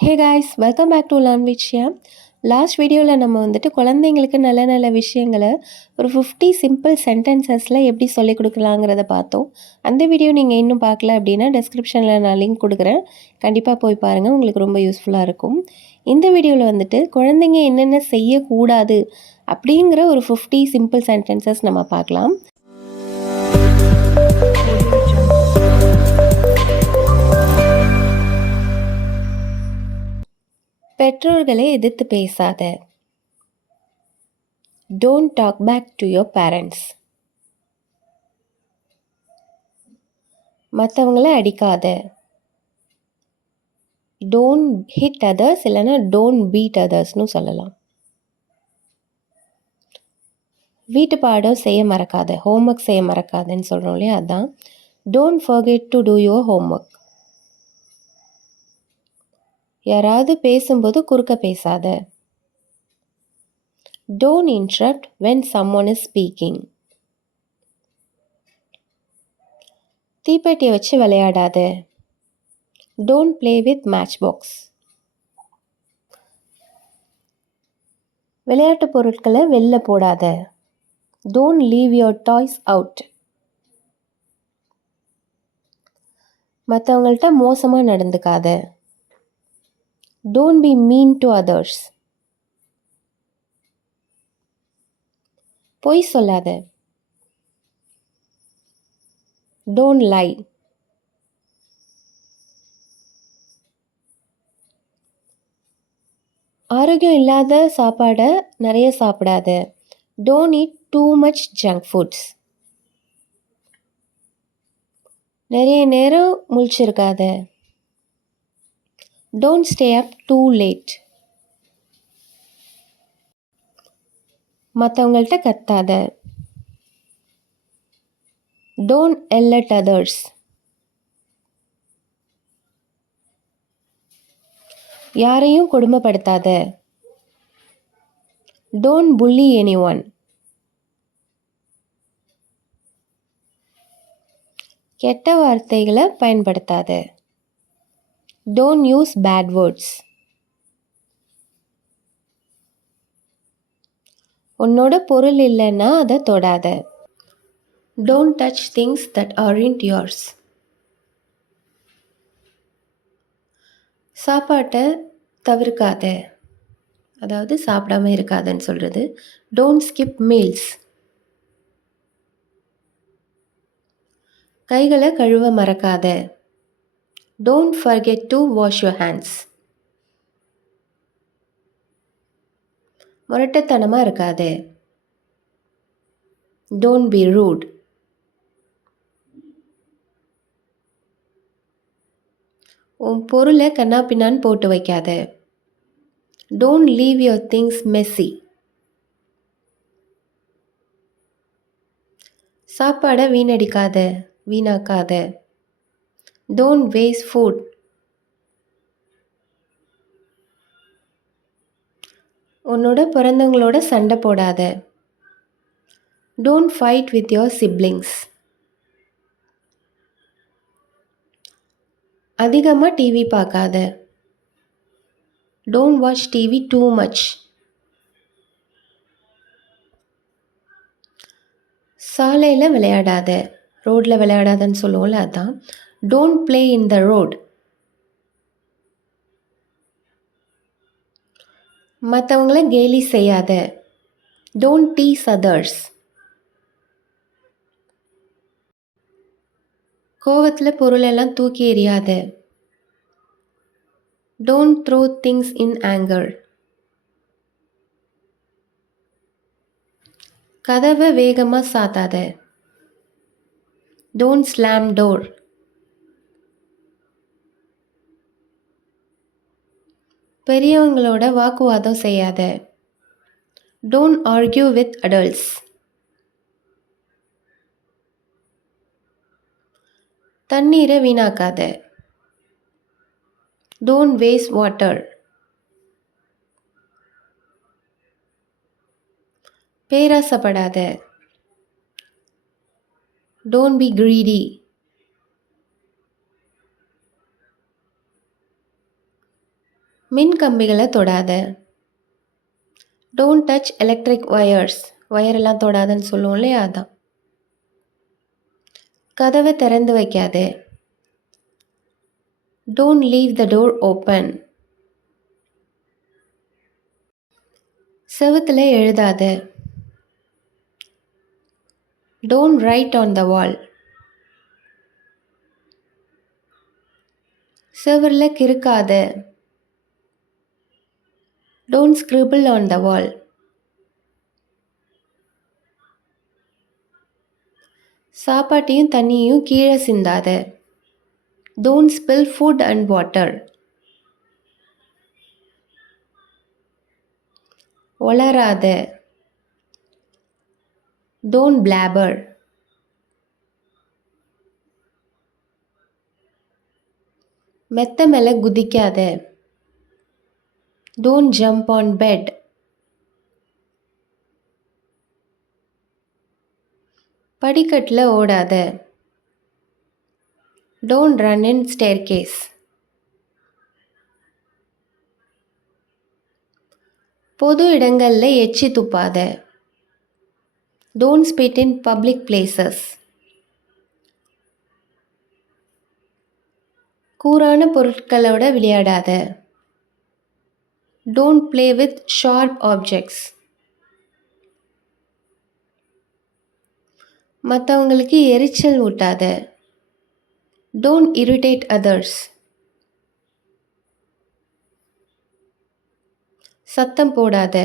Hey guys, welcome back to learn with Shiya. Last வீடியோவில் நம்ம குழந்தைங்களுக்கு நல்ல நல்ல விஷயங்களை ஒரு 50 சிம்பிள் சென்டென்சஸில் எப்படி சொல்லிக் கொடுக்கலாங்கிறத பார்த்தோம். அந்த வீடியோ நீங்கள் இன்னும் பார்க்கல அப்படின்னா டெஸ்கிரிப்ஷனில் நான் லிங்க் கொடுக்குறேன். கண்டிப்பாக போய் பாருங்கள், உங்களுக்கு ரொம்ப யூஸ்ஃபுல்லாக இருக்கும். இந்த வீடியோவில் குழந்தைங்க என்னென்ன செய்யக்கூடாது அப்படிங்கிற ஒரு 50 சிம்பிள் சென்டென்சஸ் நம்ம பார்க்கலாம். பெற்றோர்களை எதிர்த்து பேசாத. Don't talk back to your parents. மற்றவங்களை அடிக்காத. Don't hit others இல்லைன்னா don't beat othersனு சொல்லலாம். வீட்டு பாடம் செய்ய மறக்காத. ஹோம்ஒர்க் செய்ய மறக்காதன்னு சொல்கிறோம் இல்லையா, அதுதான். Don't forget to do your homework. யாராவது பேசும்போது குறுக்க பேசாத. Don't interrupt when someone is speaking. தீப்பெட்டியை வச்சு விளையாடாத. Don't play with matchbox. விளையாட்டு பொருட்களை வெளில போடாத. Don't leave your toys out. மற்றவங்கள்ட்ட மோசமாக நடந்துக்காத. Don't be mean to others. பொய் சொல்லாத. Don't lie. ஆரோக்கியம் இல்லாத சாப்பாடை நிறைய சாப்பிடாத. Don't eat too much junk foods. நிறைய நேரம் முழிச்சிருக்காத. Don't stay up too late. மற்றவங்கள்ட்ட கத்தாத. Don't yell at others. யாரையும் கொடுமைப்படுத்தாத. Don't bully anyone. கெட்ட வார்த்தைகளை பயன்படுத்தாத. Don't use bad words. உன்னோட பொருள் இல்லைன்னா அதை தொடாத. Don't touch things that aren't yours. சாப்பாட்டை தவிர்க்காத, அதாவது சாப்பிடாம இருக்காதன்னு சொல்கிறது. Don't skip meals. கைகளை கழுவ மறக்காத. Don't forget to wash your hands. முரட்டுத்தனமாக இருக்காத. Don't be rude. உன் பொருளை கண்ணா பின்னான்னு போட்டு வைக்காத. Don't leave your things messy. சாப்பாடை வீணாக்காத. Don't waste food. உன்னோட பிறந்தவங்களோட சண்டை போடாத. Don't fight with your siblings. அதிகமாக டிவி பார்க்காத. Don't watch TV too much. சாலையில் விளையாடாத. ரோட்டில் விளையாடாதன்னு சொல்லுவோம்ல, அதுதான். Don't play in the road. மற்றவங்கள கேலி செய்யாத. Don't tease others. கோவத்தில் பொருளெல்லாம் தூக்கி எறியாத. Don't throw things in anger. கதவை வேகமாக சாத்தாத. Don't slam door. பெரியவங்களோட வாக்குவாதம் செய்யாத. Don't argue with adults. தண்ணீரை வீணாக்காத. Don't waste water. பேராசைப்படாத. Don't be greedy. மின் கம்பிகளை தொடாத. Don't touch electric wires. ஒயரெல்லாம் தொடாதன்னு சொல்லுவோம் இல்லையா, அதான். கதவை திறந்து வைக்காத. Don't leave the door open. செவுத்துல எழுதாத. Don't write on the wall. செவரில் கிறுக்காத. Don't scribble on the wall. சாப்பாட்டையும் தண்ணியும் கீழே சிந்தாத. Don't spill food and water. ஒளராத. Don't blabber. மெத்த மேலே குதிக்காத. Don't jump on bed. படிக்கட்டில் ஓடாத. Don't run in staircase. பொது இடங்களில் எச்சி துப்பாத. Don't spit in public places. கூரான பொருட்களோட விளையாடாத. Don't play with sharp objects. மற்றவங்களுக்கு எரிச்சல் ஊட்டாத. Don't irritate others. சத்தம் போடாத.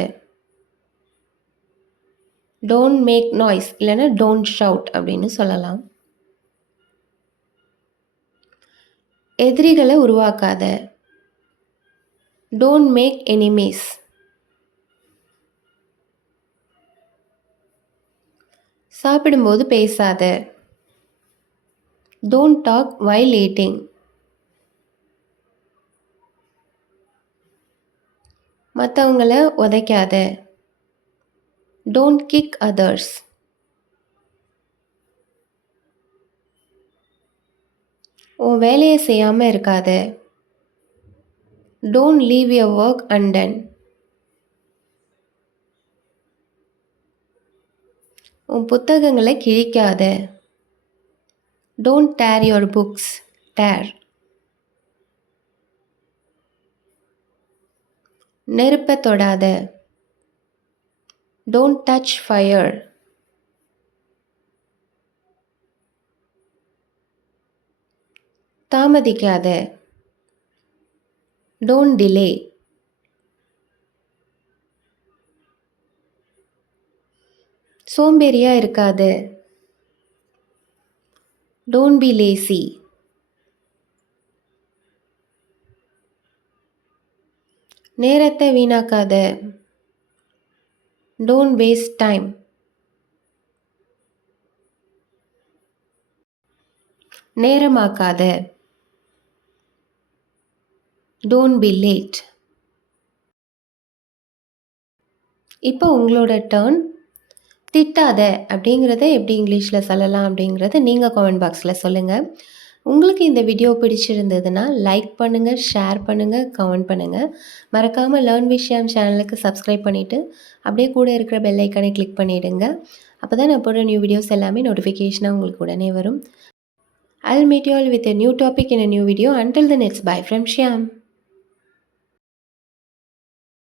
டோன்ட் மேக் நாய்ஸ், இல்லைன்னா டோன்ட் ஷவுட் அப்படின்னு சொல்லலாம். எதிரிகளை உருவாக்காத. Don't make enemies. சாப்பிடும்போது பேசாத. Don't talk while eating. மற்றவங்கள உதைக்காத. Don't kick others. உன் வேலையை செய்யாமல் இருக்காத. Don't leave your work undone. உன் புத்தகங்களை கிழிக்காத. Don't tear your books. Tear. நெருப்பை தொடாத. Don't touch fire. தாமதிக்காத. Don't delay. சோம்பேறியா இருக்காத. Don't be lazy. நேரத்தை வீணாக்காத. Don't waste time. நேரமாக்காத. Don't be late. இப்போ உங்களோட டர்ன். திட்டாத அப்படிங்கிறத எப்படி இங்கிலீஷில் சொல்லலாம் அப்படிங்கிறத நீங்கள் கமெண்ட் பாக்ஸில் சொல்லுங்கள். உங்களுக்கு இந்த வீடியோ பிடிச்சிருந்ததுன்னா லைக் பண்ணுங்கள், ஷேர் பண்ணுங்கள், கமெண்ட் பண்ணுங்கள். மறக்காமல் லேர்ன் விஷயம் சேனலுக்கு சப்ஸ்கிரைப் பண்ணிவிட்டு அப்படியே கூட இருக்கிற பெல் ஐக்கானை கிளிக் பண்ணிவிடுங்க. அப்போ தான் நான் போடுற நியூ வீடியோஸ் எல்லாமே நோட்டிஃபிகேஷனாக உங்களுக்கு உடனே வரும். I'll meet you all with a new topic in a new video. Until then, it's bye from Shyam.